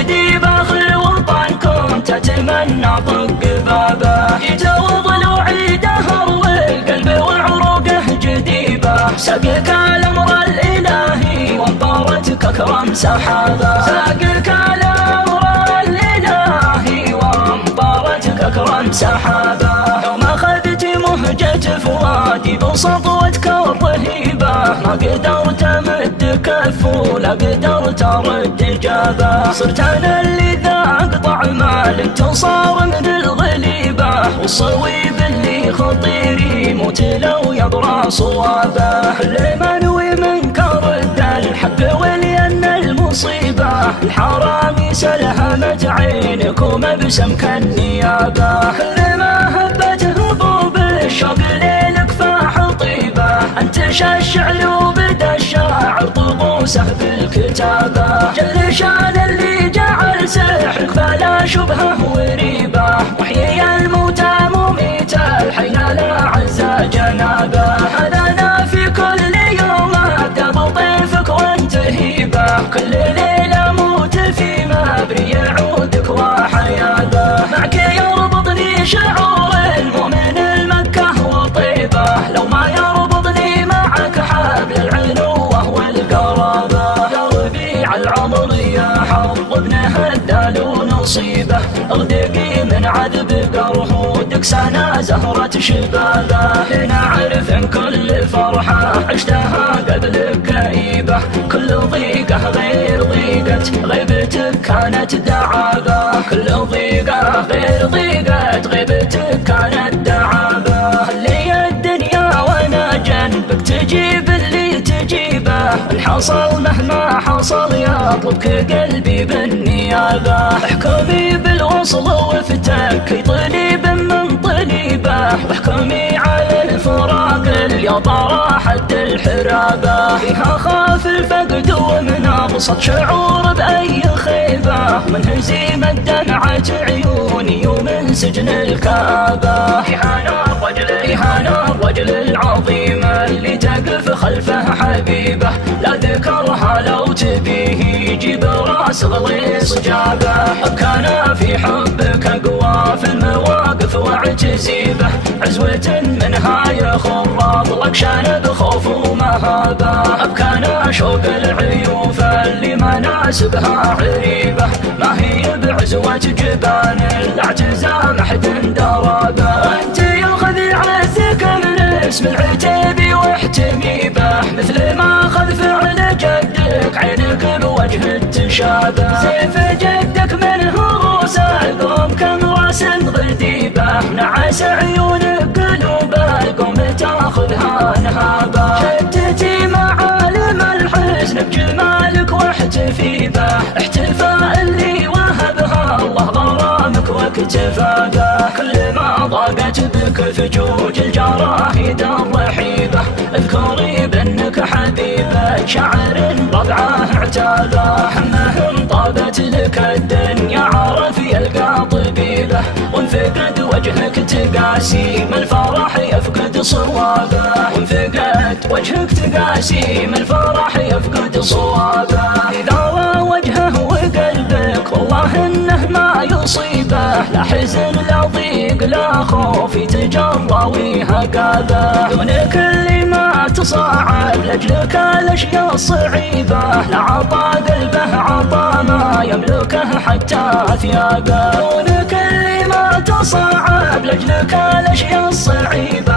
جديد آخر وطن كنت أتمنى طق بابه. جيت وضلوعي دهر والقلب وعروقه جديبة، سقك الأمر الإلهي وانطرتك أكرم سحابة. سقك الأمر الإلهي وانطرتك أكرم سحابة. يوم أخذت مهجة فؤادي بسطوتك الرهيبة، ما قدرت أمد كف ولا قدرت أرد إجابة. صرت أنا اللي ذاق طعم الانتصار من الغليبة، والصويب اللي خطيري يموت لو يضرى صوابه. كل ما نوي منك رد الحق ولأن المصيبة، الحرامي سلهمت عينك ومبسم كالنيابة. كل ما هبت هبوب الشوق ليلك فاح طيبة، انتشى الشعل وبدا الشاعر طقوسه بالكتابة. جل شان اللي جعل سحرك فلا شبهه وريبة، محيي الموتى مميت الحيا لا عز جنابه. هذانا في كل يوم ابدا بطيفك وانت هيبة، كل ليلة موت في مبري يعودك وحيابه. معك يربطني شعور المؤمن المكة وطيبة، لو ما يربطني معك حبل العنوة والقرابة. يا ربيع العمر يا حظ ابن هدال ونصيبه، اغدقي من عذب قرحودك سنة زهرة شبابه. نعرف ان كل فرحة عشتها قبلك كئيبة، كل ضيقة غير ضيقة غيبتك كانت دعابة. كل ضيقة غير ضيقة غيبتك كانت دعابة. خلي الدنيا وانا جنبك تجيب اللي تجيبه، الحصل مهما حصل يطلبك قلبي بالنيابة. احكمي بالوصل وفتك طليب من طليبه، واحكمي على الفراق اليطرى حد الحرابة. فيها خاف الفقد ومناقصة شعور بأي خيبة، من هزيمة دمعة عيوني ومن سجن الكآبة. فيها نار رجل العظيم اللي تقف خلفه حبيبه، لا ذكرها لو تبيه يجيب راس غليص جابه. أبكانا في حبك أقوى في المواقف واعتزيبه، عزوة منها يخرط لك شان بخوف ومهابه. أبكانا شوق العيوف اللي مناسبها عريبة، ما هي بعزوة جبان الاعتزام حد درابه. وانت ياخذ عزك من اسم العتيبي واحتمي به، مثل ما اخذ فعل جدك عينك بوجه التشابه. سيف جدك من هروس القوم كم راس غديبه، نعس عيونك قلوب القوم تاخذها نهابه. شتتي معالم الحسن بجمالك واحتفي به، احتفاء اللي وهبها الله غرامك واكتفى به. كل ما ضاقت بك فجوج الجراحيد الرحيبة، اذكري بانك حبيبة شعر ربعه اعتابه. حمه طابت لك الدنيا عرف يلقى طبيبه، وانفقد وجهك تقاسيم الفرح يفقد صوابه. وانفقد وجهك تقاسيم الفرح يفقد صوابه. إذا وجهه وقلبك والله انه ما يصيبه، لا حزن لا ضيق لا خوف يتجرى ويهقابه. دونك اللي ما تصاعب لاجلك الاشياء الصعيبه، لا عطى قلبه عطى ما يملكه حتى ثيابه. دونك اللي ما تصاعب لاجلك الاشياء الصعيبه،